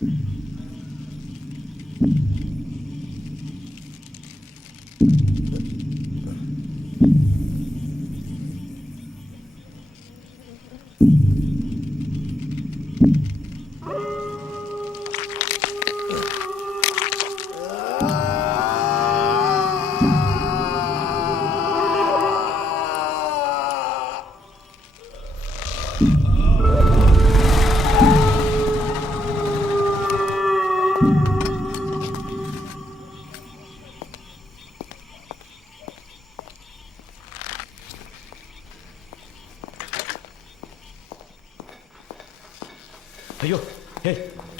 అయ్యో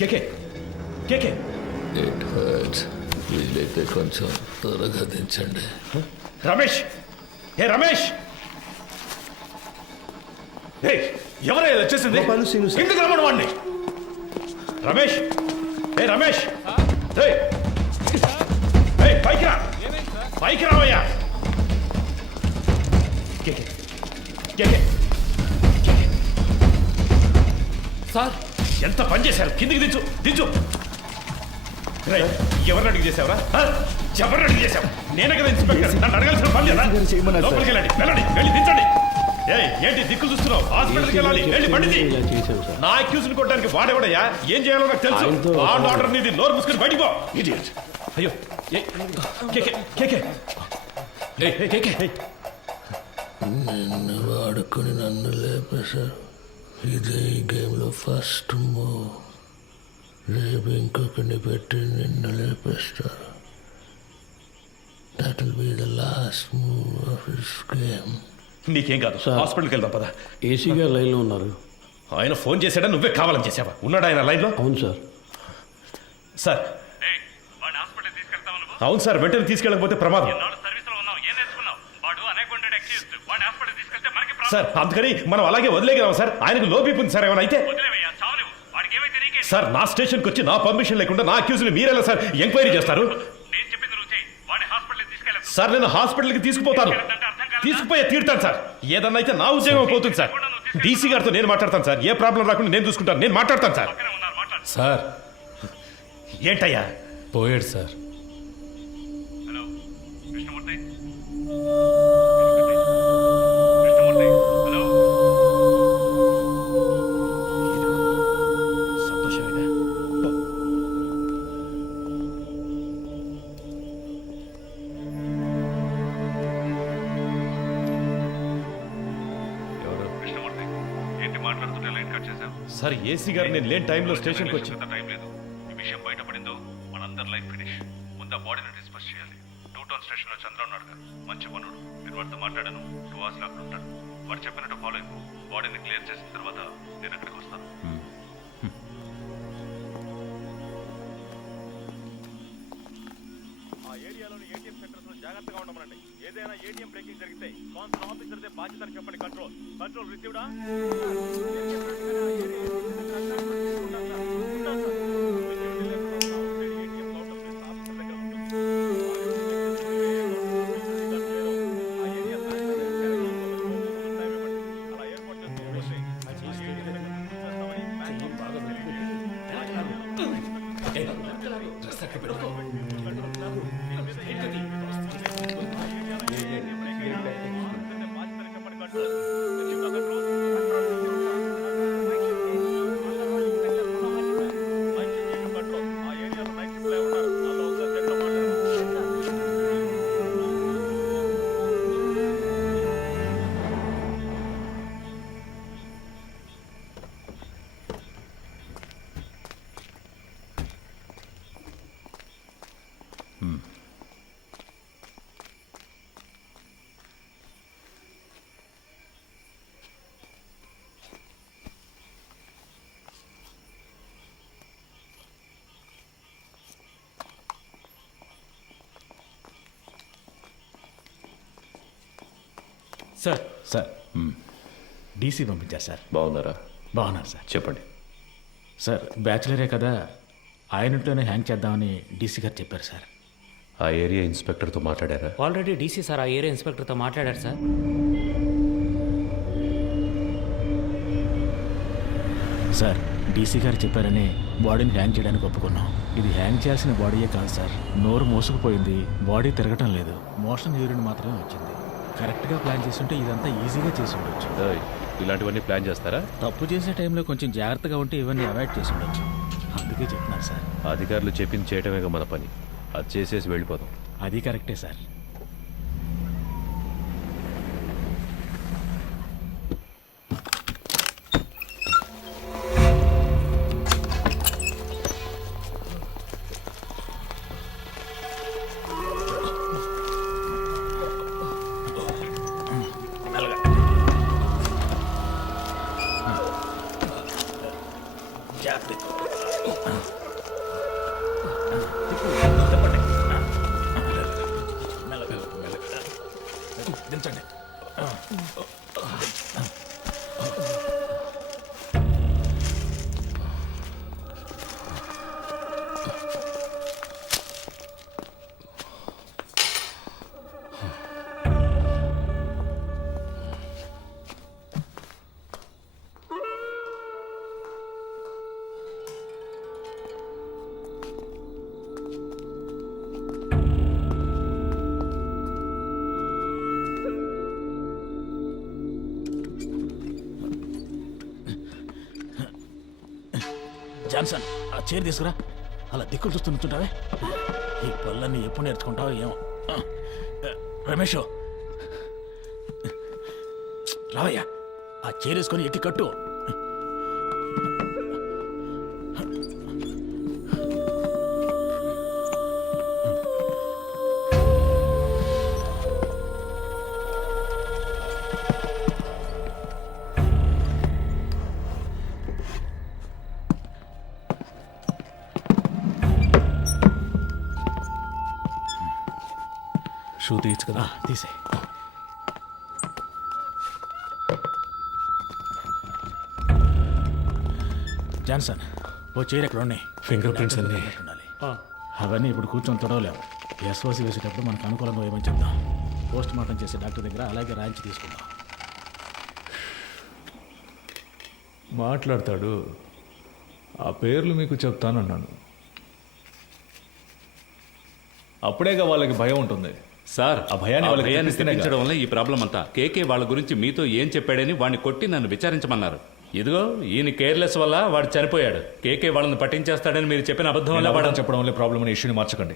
కేకే KK it hurts వీలైతే కొంచెం త్వరగా దించండి రమేష్ హే రమేష్ హే ఎవరే వచ్చేసింది? సార్. కిందకి రమ్మను వాడిని. రమేష్ హే రమేష్ హే పైకి రా. పైకి రావయ్యా. కేకే కేకే కేకే సార్ ఎంత పని చేశారు? కిందికి దించు దించు. ఎవరిని అడిగి చేసావురా ఆ? ఎవరిని అడిగి చేసావు నేనే కదా ఇన్స్పెక్టర్. నన్ను అడగాల్సిన పని లేదా. లోపలికి వెళ్ళండి వెళ్ళండి వెళ్ళి దించండి. ఏయ్ ఏంటి దిక్కులు చూస్తున్నావు? హాస్పిటల్కి వెళ్ళాలి వెళ్ళి సార్. నా అక్యూజ్ కొట్టడానికి వాడేవాడయ్యా? ఏం చేయాలో నాకు తెలుసు. ఆయనతో- ఆర్డర్ నీది నోరు మూసుకొని బయటికి పో. Idiot. అయ్యో కేకే. నిన్ను వాడుకొని నన్ను లేపేశారు. ఇదే ఈ గేమ్లో ఫస్ట్ మూవ్. రేపు ఇంకొకరిని పెట్టి నిన్ను లేపేస్తారు. That will be the last move of this game నీకేం కాదు. సార్. హాస్పిటల్కి వెళ్దాం పదా. ఏసీ గారు లైన్లో ఉన్నారు. ఆయన ఫోన్ చేశాడా? నువ్వే కావాలని చేసావా ఉన్నాడు ఆయన లైన్లో? అవును సార్. సార్. అవును సార్ వెంటనే తీసుకెళ్ళకపోతే ప్రమాదం. సార్ అందుకని మనం అలాగే వదిలేగలం సార్? ఆయనకు లో బీపీ ఉంది సార్ ఏమైనా అయితే? సార్ నా స్టేషన్కి వచ్చి నా పర్మిషన్ లేకుండా నా అక్యూజ్ని మీరెలా సార్ ఎంక్వైరీ చేస్తారు? సార్ నేను హాస్పిటల్కి తీసుకుపోతాను. తీసుకుపోయే తీరుతాను సార్. ఏదన్నా అయితే నా ఉద్యోగం పోతుంది సార్. డీసీ గారితో నేను మాట్లాడతాను సార్. ఏ ప్రాబ్లం రాకుండా నేను చూసుకుంటాను. నేను మాట్లాడతాను సార్. సార్. ఏంటయ్యా? పోయాడు సార్. సార్ ఏసీ గారు నేను లేని టైంలో స్టేషన్కి వచ్చి టైం లేదు. ఈ విషయం బయటపడిందో మనందరి లైఫ్ ఫినిష్. ముందు ఆ బాడీని డిస్పస్ చేయాలి. టూ టౌన్ స్టేషన్లో చంద్ర ఉన్నాడు కదా మంచి పనుడు నేను వాడితో మాట్లాడాను. టూ అవర్స్ అక్కడ ఉంటాడు. వాడు చెప్పినట్టు ఫాలో అయిపో. బాడీని క్లియర్ చేసిన తర్వాత నేను అక్కడికి వస్తాను. ఆ ఏరియాలోని ఏటీఎం సెంటర్స్లో జాగ్రత్తగా ఉండమనండి. ఏదైనా ఏటీఎం బ్రేకింగ్ జరిగితే కాన్సల్ ఆఫీసర్దే బాధ్యత చెప్పండి. కంట్రోల్. కంట్రోల్ రిసీవ్డా? பாட்டு సార్. సార్ డీసీ పంపించారు సార్. బాగున్నారా? బాగున్నారు సార్. చెప్పండి. సార్ బ్యాచులరే కదా. ఆయనతోనే హ్యాంగ్ చేద్దామని డీసీ గారు చెప్పారు సార్. ఆ ఏరియా ఇన్స్పెక్టర్తో మాట్లాడారా? ఆల్రెడీ డీసీ సార్ ఆ ఏరియా ఇన్స్పెక్టర్తో మాట్లాడారు సార్. సార్ డీసీ గారు చెప్పారని బాడీని హ్యాంగ్ చేయడానికి ఒప్పుకున్నాం. ఇది హ్యాంగ్ చేయాల్సిన బాడీయే కాదు సార్. నోరు మూసుకుపోయింది. బాడీ తిరగటం లేదు. మోషన్ యూరిన్ మాత్రమే వచ్చింది. కరెక్ట్గా ప్లాన్ చేస్తుంటే ఇదంతా ఈజీగా చేసి ఉండొచ్చు. ఏయ్, ఇలాంటివన్నీ ప్లాన్ చేస్తారా? తప్పు చేసే టైంలో కొంచెం జాగ్రత్తగా ఉంటే ఇవన్నీ అవాయిడ్ చేసి ఉండొచ్చు. అందుకే చెప్తున్నాను సార్. అధికారులు చెప్పింది చేయటమేగా మన పని. అది చేసేసి వెళ్ళిపోదాం. అది కరెక్టే సార్. దించండి జాన్సన్ ఆ చైర్ తీసుకురా. అలా దిక్కులు చూస్తూ నుంచుంటావే? ఈ పళ్ళన్నీ ఎప్పుడు నేర్చుకుంటావో ఏమో. రమేష్ రావయ్యా ఆ చైర్ వేసుకొని ఎక్కి కట్టు. షూ తీయచ్చు కదా తీసే జాన్సన్ ఓ చైర్ ఎక్కడ ఉన్నాయి ఫింగర్ ప్రింట్స్ అన్ని ఉండాలి అవన్నీ ఇప్పుడు కూర్చొని తొడవలేము ఎస్ఓసి వేసేటప్పుడు మనకు అనుకూలంగా ఏమని చెప్దాం పోస్ట్ మార్టం చేసే డాక్టర్ దగ్గర అలాగే రాయించి తీసుకుందాం మాట్లాడతాడు. ఆ పేర్లు మీకు చెప్తానన్నాను. అప్పుడేగా వాళ్ళకి భయం ఉంటుంది. సార్ ఆ భయాన్ని ఆ వాళ్ళకి భయాన్ని తెప్పిస్తేనే తెప్పించడం వల్ల ఈ ప్రాబ్లం అంతా. కేకే వాళ్ళ గురించి మీతో ఏం చెప్పాడని వాడిని కొట్టి నన్ను విచారించమన్నారు. ఇదిగో ఈయన కేర్లెస్ వల్ల వాడు చనిపోయాడు. కేకే వాళ్ళని పట్టించేస్తాడని మీరు చెప్పిన అబద్ధం వల్ల వాడు అబద్ధం చెప్పడం వల్ల ప్రాబ్లం అనే ఇష్యూని మార్చకండి.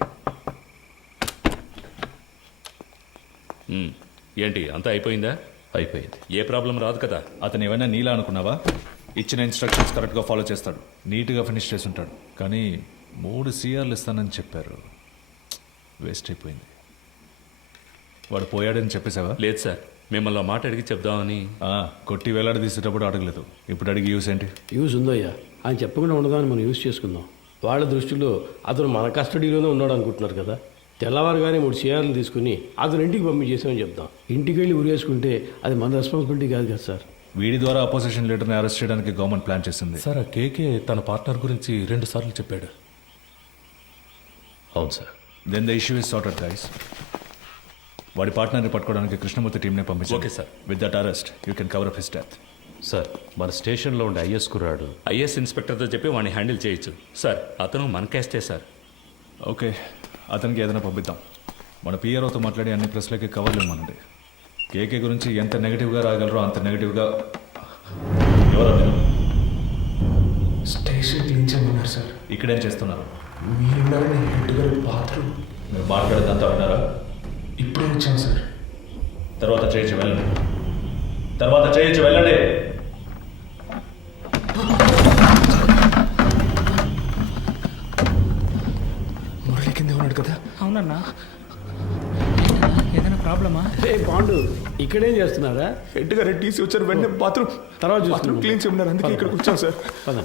ఉమ్, ఏంటి అంతా అయిపోయిందా? అయిపోయింది. ఏ ప్రాబ్లం రాదు కదా. అతను ఏమైనా నీలా అనుకున్నావా? ఇచ్చిన ఇన్స్ట్రక్షన్స్ కరెక్ట్గా ఫాలో చేస్తాడు. నీట్గా ఫినిష్ చేసి ఉంటాడు. కానీ మూడు సీఆర్లు ఇస్తానని చెప్పారు. వేస్ట్ అయిపోయింది. వాడు పోయాడని చెప్పేశావా? లేదు సార్. మిమ్మల్ని ఆ మాట అడిగి చెప్దామని. ఆ, కొట్టి వేలాడ తీసేటప్పుడు అడగలేదు. ఇప్పుడు అడిగి యూస్ ఏంటి? యూజ్ ఉందయ్యా. ఆయన చెప్పకుండా ఉండగానే మనం యూజ్ చేసుకుందాం. వాళ్ళ దృష్టిలో అతను మన కస్టడీలోనే ఉన్నాడు అనుకుంటున్నారు కదా. తెల్లవారుగానే మూడు సీఆర్లు తీసుకుని అతను ఇంటికి పంపించేసామని చెప్దాం. ఇంటికి వెళ్ళి ఉరేసుకుంటే అది మన రెస్పాన్సిబిలిటీ కాదు కదా సార్. వీడి ద్వారా అపోజిషన్ లీడర్ని అరెస్ట్ చేయడానికి గవర్నమెంట్ ప్లాన్ చేసింది. సార్ ఆ కేకే తన పార్ట్నర్ గురించి రెండు సార్లు చెప్పాడు. అవును sir. Then the issue is sorted guys వాడి పార్ట్నర్ని పట్టుకోవడానికి కృష్ణమూర్తి టీంనే పంపించారు Okay, sir. With that arrest you can cover up his death sir మన స్టేషన్లో ఉండే ఐఎస్ కుర్రాడు ఐఎస్ ఇన్స్పెక్టర్తో చెప్పి వాడిని హ్యాండిల్ చేయొచ్చు. సార్ అతను మన క్యాస్టే సార్. ఓకే అతనికి ఏదైనా పంపిద్దాం. మన పిఆర్ఓతో మాట్లాడి అన్ని ప్రెస్లకి కవర్లు ఇవ్వమనండి. కేకే గురించి ఎంత నెగిటివ్గా రాగలరో అంత నెగిటివ్గా ఎవరు మీరు? స్టేషన్ క్లీన్ చేయమన్నారు సార్. ఇక్కడేం చేస్తున్నారు? మీరున్నారని హెడ్ గారు బాత్రూమ్ మీరు మాట్లాడేదంతా విన్నారా? ఇప్పుడే వచ్చాం సార్. తర్వాత చేయొచ్చు వెళ్ళండి. తర్వాత చేయొచ్చు వెళ్ళండి. మురళి కింద ఉన్నాడు కదా? అవునన్నా. ఏదైనా ప్రాబ్లమా? ఏ పాండు ఇక్కడేం చేస్తున్నారా? హెడ్ గారు టీసీ వచ్చారు వెంటనే బాత్రూమ్ తర్వాత. బాత్రూమ్ క్లీన్ చేయమన్నారు అందుకే ఇక్కడికి వచ్చాం సార్. పద.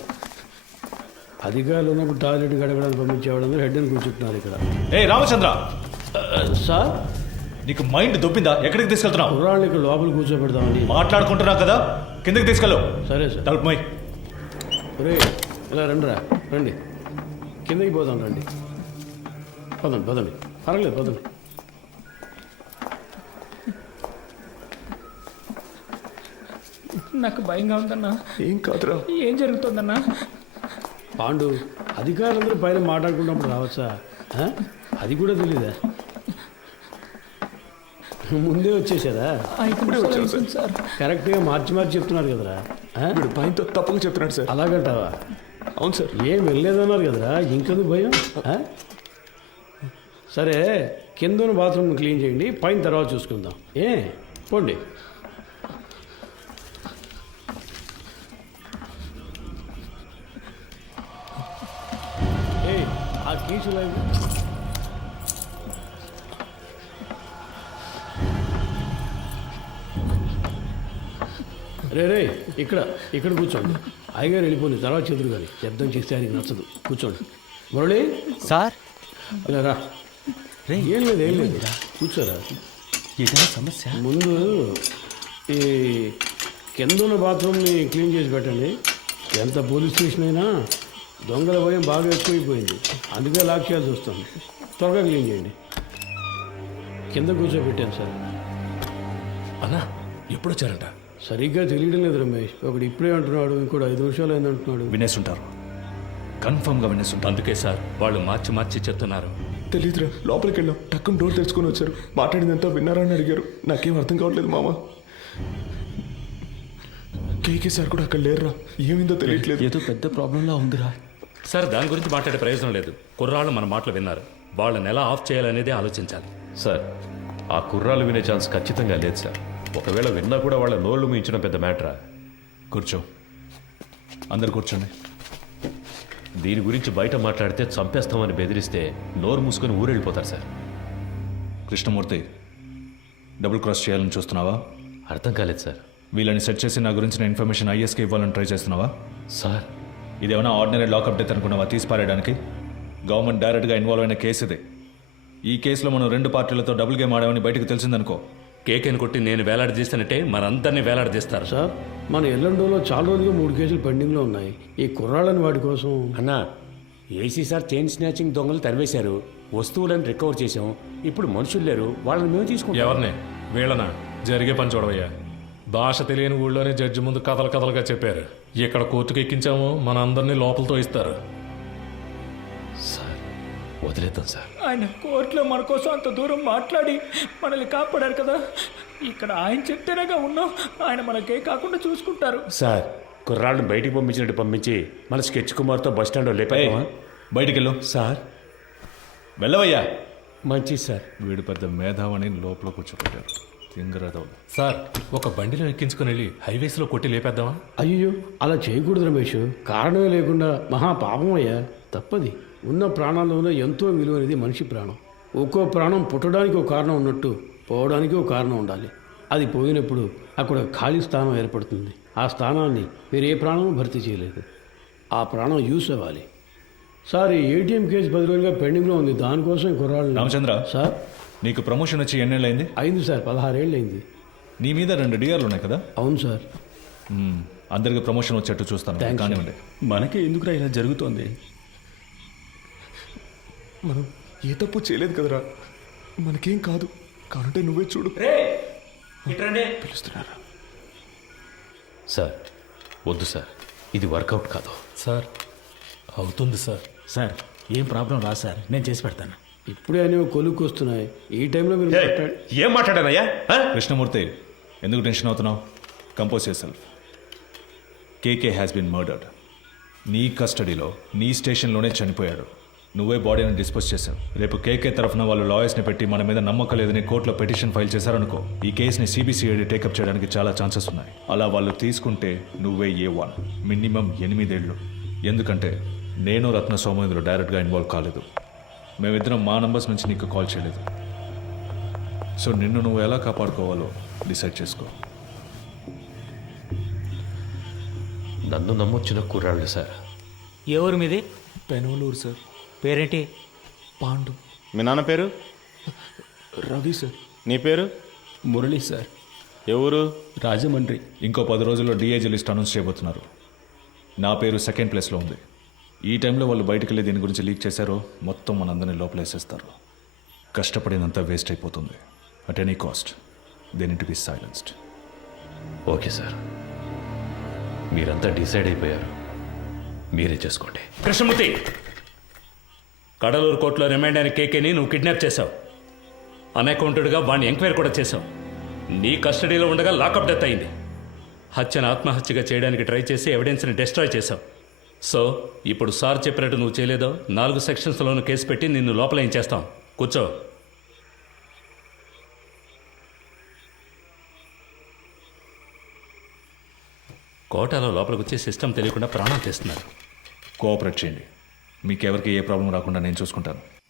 అధికారులు ఉన్నప్పుడు టాయిలెట్ గడగడానికి పంపించేవాడు హెడ్ అని కూర్చుంటున్నారు ఇక్కడ. ఏ రామచంద్ర! సార్? నీకు మైండ్ దొబ్బిందా? ఎక్కడికి తీసుకెళ్తున్నావు? కుర్రాళ్ళు ఇక్కడ లోపల కూర్చోబెడదామని మాట్లాడుకుంటున్నావు కదా? కిందకి తీసుకెళ్ళు. సరే సార్. తలుపు మై ఒరే ఇలా రండిరా. రండి. కిందకి పోదాం రండి. పదండి పదండి పర్వాలేదు పదండి నాకు భయంగా ఉందన్నా. ఏం కాదురా. ఏం జరుగుతుందన్నా? పాండు అధికారులందరూ పైన మాట్లాడుకున్నప్పుడు రావచ్చా? అది కూడా తెలీదా? ముందే వచ్చేసారా? ఇప్పుడే వచ్చాను సార్. కరెక్ట్గా మార్చి మార్చి చెప్తున్నారు కదరా? ఆ? వీడు భయంతో తప్పుగా చెప్తున్నాడు సార్. అలాగంటావా అవును సార్. ఏం వెళ్ళలేదన్నారు కదరా? ఇంకెందుకు భయం? ఆ? సరే కింద బాత్రూమ్ క్లీన్ చేయండి పైన తర్వాత చూసుకుందాం. ఏ పోండి. ఇక్కడ ఇక్కడ కూర్చోండి. అయ్యగారు వెళ్ళిపోయింది తర్వాత చేతులు కానీ శబ్దం చేస్తే ఆయనకి నచ్చదు. కూర్చోండి. మురళి? సార్? ఇలా రా. ఏం లేదు ఏం లేదు. కూర్చోరా. ఏదైనా సమస్య? ముందు ఈ కింద ఉన్న బాత్రూమ్ని క్లీన్ చేసి పెట్టండి. ఎంత పోలీస్ స్టేషన్ అయినా దొంగల భయం బాగా ఎక్కువైపోయింది. అందుకే లాక్ చేయాల్సి వస్తుంది. త్వరగా క్లీన్ చేయండి. కింద కూర్చోబెట్టాను సార్. అన్నా ఎప్పుడు వచ్చారంట? సరిగ్గా తెలియడం లేదు రమేష్. ఒకడు ఇప్పుడే అంటున్నాడు ఇంకోటి ఐదు నిమిషాలు అయింది అంటున్నాడు. వినేసుంటారు. కన్ఫర్మ్గా వినేసుంటారు. అందుకే సార్ వాళ్ళు మార్చి మార్చి చెప్తున్నారు. తెలియదురా లోపలికి వెళ్ళాం టక్కున డోర్ తెరుచుకొని వచ్చారు. మాట్లాడిందంతా విన్నారా అని అడిగారు. నాకేం అర్థం కావట్లేదు మామ. కేకే సార్ కూడా అక్కడ లేరురా. ఏమైందో తెలియట్లేదు. ఏదో పెద్ద ప్రాబ్లంలా ఉందిరా. సార్ దాని గురించి మాట్లాడే ప్రయోజనం లేదు. కుర్రాళ్ళు మన మాటలు విన్నారు. వాళ్ళని ఎలా ఆఫ్ చేయాలనేదే ఆలోచించాలి. సార్ ఆ కుర్రాలు వినే ఛాన్స్ ఖచ్చితంగా లేదు సార్. ఒకవేళ విన్నా కూడా వాళ్ళ నోళ్ళు మించడం పెద్ద మ్యాటరా? కూర్చో. అందరు కూర్చోండి. దీని గురించి బయట మాట్లాడితే చంపేస్తామని బెదిరిస్తే నోరు మూసుకొని ఊరెళ్ళిపోతారు సార్. కృష్ణమూర్తి డబుల్ క్రాస్ చేయాలని చూస్తున్నావా? అర్థం కాలేదు సార్. వీళ్ళని సెట్ చేసి నా గురించిన ఇన్ఫర్మేషన్ ఐఎస్కి ఇవ్వాలని ట్రై చేస్తున్నావా? సార్. ఇదేమైనా ఆర్డినరీ లాకప్ డెత్ అనుకున్నావా తీసి పారేయడానికి గవర్నమెంట్ డైరెక్ట్గా ఇన్వాల్వ్ అయిన కేసు ఇది. ఈ కేసులో మనం రెండు పార్టీలతో డబుల్ గేమ్ ఆడామని బయటకు తెలిసిందనుకో కేకేని కొట్టి నేను వేలాడదీస్తానంటే మనందరినీ వేలాడదీస్తారు. సార్ మన ఎల్లండోలో చాలా రోజులుగా మూడు కేసులు పెండింగ్లో ఉన్నాయి. ఈ కుర్రాళ్ళని వాటి కోసం అన్నా ఏసీ సార్ చైన్ స్నాచింగ్ దొంగలు తరివేశారు. వస్తువులను రికవర్ చేశాం. ఇప్పుడు మనుషులు లేరు. వాళ్ళని మేము తీసుకుంటాం. ఎవరిని? వీళ్ళనా? జరిగే పని చూడవయ్యా. భాష తెలియని ఊళ్ళోనే జడ్జి ముందు కథలు కథలుగా చెప్పారు. ఇక్కడ కోర్టుకు ఎక్కించాము మన అందరినీ లోపలతో ఇస్తారు. వదిలేద్దాం సార్. ఆయన కోర్టులో మన కోసం అంత దూరం మాట్లాడి మనల్ని కాపాడారు కదా. ఇక్కడ ఆయన చెప్తేనేగా ఉన్నాం. ఆయన మనకే కాకుండా చూసుకుంటారు. సార్ కుర్రాళ్ళని బయటికి పంపించినట్టు పంపించి మన స్కెచ్ కుమార్తో బస్ స్టాండ్లో లేపామా బయటికి వెళ్ళు సార్. వెళ్ళవయ్యా. మంచిది సార్. వీడు పెద్ద మేధావని లోపల కూర్చోబెట్టారు. తింగరదవులు సార్ ఒక బండిలో ఎక్కించుకుని వెళ్ళి హైవేస్లో కొట్టి లేపేద్దామా? అయ్యో అలా చేయకూడదు రమేష్. కారణమే లేకుండా మహా పాపం అయ్యా. తప్పది. ఉన్న ప్రాణాల్లోనే ఎంతో విలువైనది మనిషి ప్రాణం. ఒక్కో ప్రాణం పుట్టడానికి ఒక కారణం ఉన్నట్టు పోవడానికి ఒక కారణం ఉండాలి. అది పోయినప్పుడు అక్కడ ఖాళీ స్థానం ఏర్పడుతుంది. ఆ స్థానాన్ని మీరు ఏ ప్రాణం భర్తీ చేయలేదు. ఆ ప్రాణం యూస్ అవ్వాలి. సార్ ఈ ఏటీఎం కేసు పది రోజులుగా పెండింగ్లో ఉంది. దానికోసం కుర్రాళ్ళు రామచంద్ర సార్? నీకు ప్రమోషన్ వచ్చి ఎన్నేళ్ళైంది అయింది సార్ పదహారేళ్ళు అయింది నీ మీద రెండు డిఆర్లు ఉన్నాయి కదా? అవును సార్. అందరికి ప్రమోషన్ వచ్చేట్టు చూస్తాను. కానివ్వండి. మనకే ఎందుకురా ఇలా జరుగుతోంది? మనం ఏ తప్పు చేయలేదు కదరా? మనకేం కాదు. కానుంటే నువ్వే చూడు. పిలుస్తున్నారా? సార్ వద్దు సార్. ఇది వర్కౌట్ కాదు. సార్ అవుతుంది సార్. సార్ ఏం ప్రాబ్లం రా సార్? నేను చేసి పెడతాను. ఇప్పుడే అనేవి కొలుక్కు వస్తున్నాయి ఈ టైంలో మీరు ఏం మాట్లాడానయ్యా? కృష్ణమూర్తి ఎందుకు టెన్షన్ అవుతున్నావు? Compose self KK has been murdered నీ కస్టడీలో నీ స్టేషన్లోనే చనిపోయాడు. నువ్వే బాడీని డిస్పోజ్ చేశావు. రేపు కేకే తరఫున వాళ్ళు లాయర్స్ని పెట్టి మన మీద నమ్మకం లేదని కోర్టులో పిటిషన్ ఫైల్ చేశారనుకో ఈ కేసుని సిబిసిఐడి టేకప్ చేయడానికి చాలా ఛాన్సెస్ ఉన్నాయి. అలా వాళ్ళు తీసుకుంటే నువ్వే ఏ వన్ మినిమం ఎనిమిదేళ్ళు. ఎందుకంటే నేను రత్న సోమేంద్ర డైరెక్ట్గా ఇన్వాల్వ్ కాలేదు. మేమిద్దరం మా నంబర్స్ నుంచి నీకు కాల్ చేయలేదు. సో నిన్ను నువ్వు ఎలా కాపాడుకోవాలో డిసైడ్ చేసుకో. నన్ను నమ్మొచ్చిన కుర్రాళ్ళు సార్. ఎవరు మీది? పెనవలూరు సార్. పేరేంటి? పాండు. మీ నాన్న పేరు? రవి సార్. నీ పేరు? మురళి సార్. ఎవరు రాజమండ్రి. ఇంకో పది రోజుల్లో డిఏజీ లిస్ట్ అనౌన్స్ చేయబోతున్నారు. నా పేరు సెకండ్ ప్లేస్లో ఉంది. ఈ టైంలో వాళ్ళు బయటకు వెళ్ళి దీని గురించి లీక్ చేశారో మొత్తం మనందరినీ లోపలేసేస్తారు. కష్టపడినంత వేస్ట్ అయిపోతుంది. At any cost then it be మీరే చేసుకోండి. కృష్ణమూర్తి! కడలూరు కోర్టులో రిమైండ్ అయిన కేకేని నువ్వు కిడ్నాప్ చేశావు. అనకౌంటెడ్గా వాడిని ఎంక్వైరీ కూడా చేశావు. నీ కస్టడీలో ఉండగా లాకప్ డెత్ అయింది. హత్యను ఆత్మహత్యగా చేయడానికి ట్రై చేసి ఎవిడెన్స్ని డిస్ట్రాయ్ చేశావు. సో ఇప్పుడు సార్ చెప్పినట్టు నువ్వు చేయలేదో నాలుగు సెక్షన్స్లోనూ కేసు పెట్టి నిన్ను లోపల ఏం చేస్తాం? కూర్చో. కోటాలో లోపలికి వచ్చే సిస్టమ్ తెలియకుండా ప్రాణం చేస్తున్నారు కోఆపరేట్ చేయండి మీకెవరికి ఏ ప్రాబ్లం రాకుండా నేను చూసుకుంటాను.